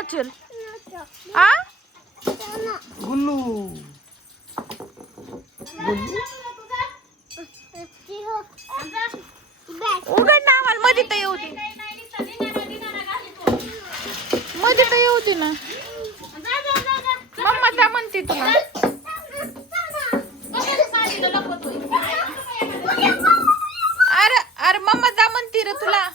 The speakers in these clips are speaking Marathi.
नाचेल आ गुल्लू गुल्लू उघड ना आम्हाला मध्ये तर येऊ दे मध्ये तर येऊ दे ना मम्मा जा म्हणते तुला अरे अरे मम्मा जा म्हणते रे तुला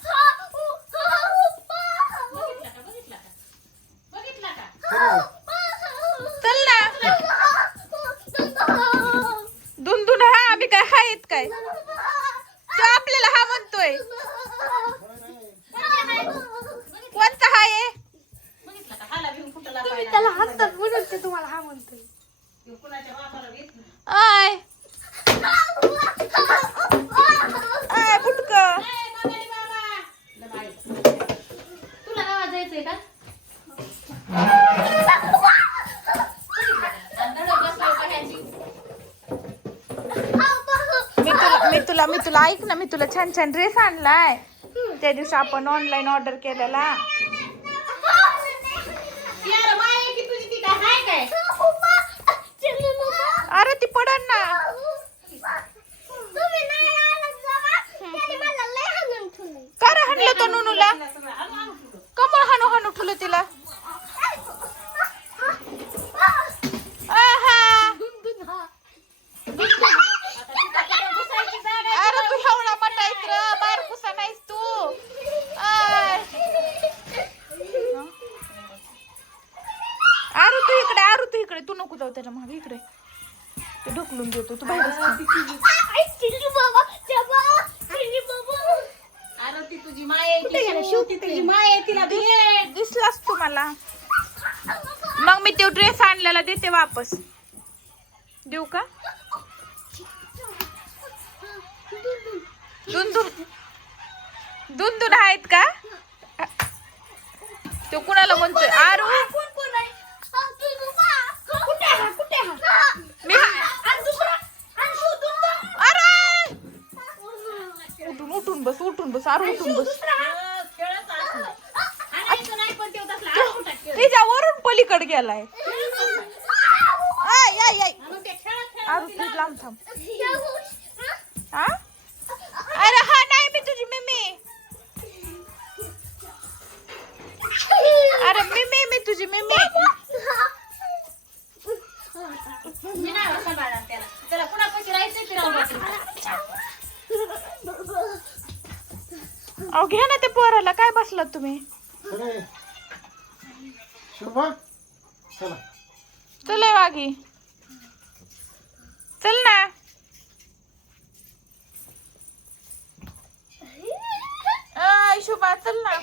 हा आम्ही काय हायत काय? तो आपल्याला हा म्हणतोय. कोणता हाय आहे? त्याला हातात म्हणून ते तुम्हाला हा म्हणतोय. आय. आय बुटक. तुला गावात जायचंय का? तुला मी तुला ऐक ना मी तुला छान छान ड्रेस आणलाय. त्या दिवशी आपण ऑनलाईन ऑर्डर केलेला. अरे ती पडन ना. का रे हाणलं तो नुनूला? कमळ हाणू हाणू ठुलं तिला. तू इकडे आरू तू इकडे. तू नको जाऊ त्याच्यामागे इकडे. तू ढकलून देतो. तू बाहेर अरे ती तुझी. माय तुझी माय आहे तिला दे दिसलास तू मला मग मी तो ड्रेस आणलेला देते वापस. देऊ का? दोन दोन दोन दोन आहेत का? तो कुणाला म्हणतोय? आरू? उठून बस उठून बस आरू उठून बस. खेळ. तिच्यावरून पलीकडे गेलाय. आय आरू तू लांब थांब. हा? अरे हा नाही मी तुझी मिमी. अरे मिमी मी तुझी मिमी. मी नाही त्याला. त्याला पुन्हा पैसे राहायचे अहो घ्या ना ते पोराला. काय बसलात तुम्ही? अरे शुभा चला. चल वागी चल ना. आय शुभा चल ना.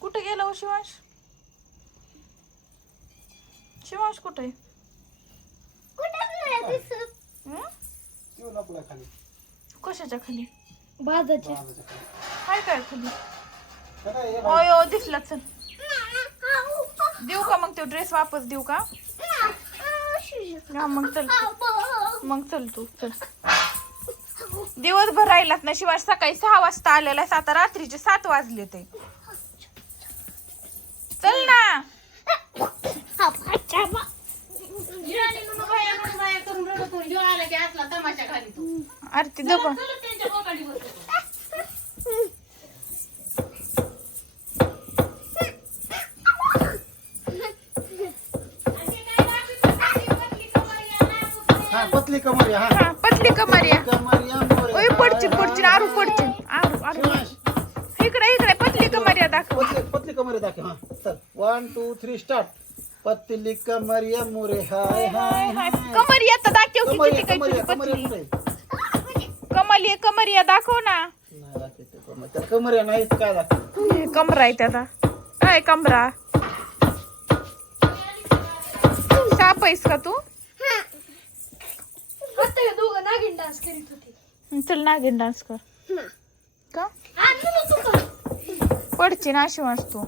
कुठे गेला हो शिवांश? शिवांश कुठे? हं? खाली? कशाच्या खाली बाजाच्या खाली. काय काय खाली चला, ये ओय ओ दिसला चल. देऊ का मग तो ड्रेस वापस देऊ का? हा मग चल. मग चल तू चल. दिवसभर राहिलात ना शिवाय सकाळी सहा वाजता आलेला आहेस, आता रात्रीचे सात वाजले ते. चल ना. जिराणी नुनु बाया नुनु बाया करून रडतो. ह्यो आला की असला तमाशा खाली तू. अरे ते चलत त्यांच्या बोकांडी बसतो. खाली पतली. हा पतली कमरिया हा. हा पतली कमरिया कमरिया मोरे. ओय पडचिन पडचिन आरू पडचिन. आरू इकडे इकडे पतली कमरिया दाखव. पतली पतली कमरिया दाखव हा. चल वन टू थ्री स्टार्ट पतली कमरिया मोरे. हाय हाय हाय दाखव की कमरिया किती काय तुझी कमरिया कमरिया पतली कुठे कमलिया कमरिया दाखव ना. नाही दाखवते कमर त्या काय हे कमरा आहे त्याचा. काय कमरा? साप आहेस का तू? आता हे दोघं नागिन डान्स करीत होते. चल नागिन डान्स कर. का? पडची ना अशी वाच तू.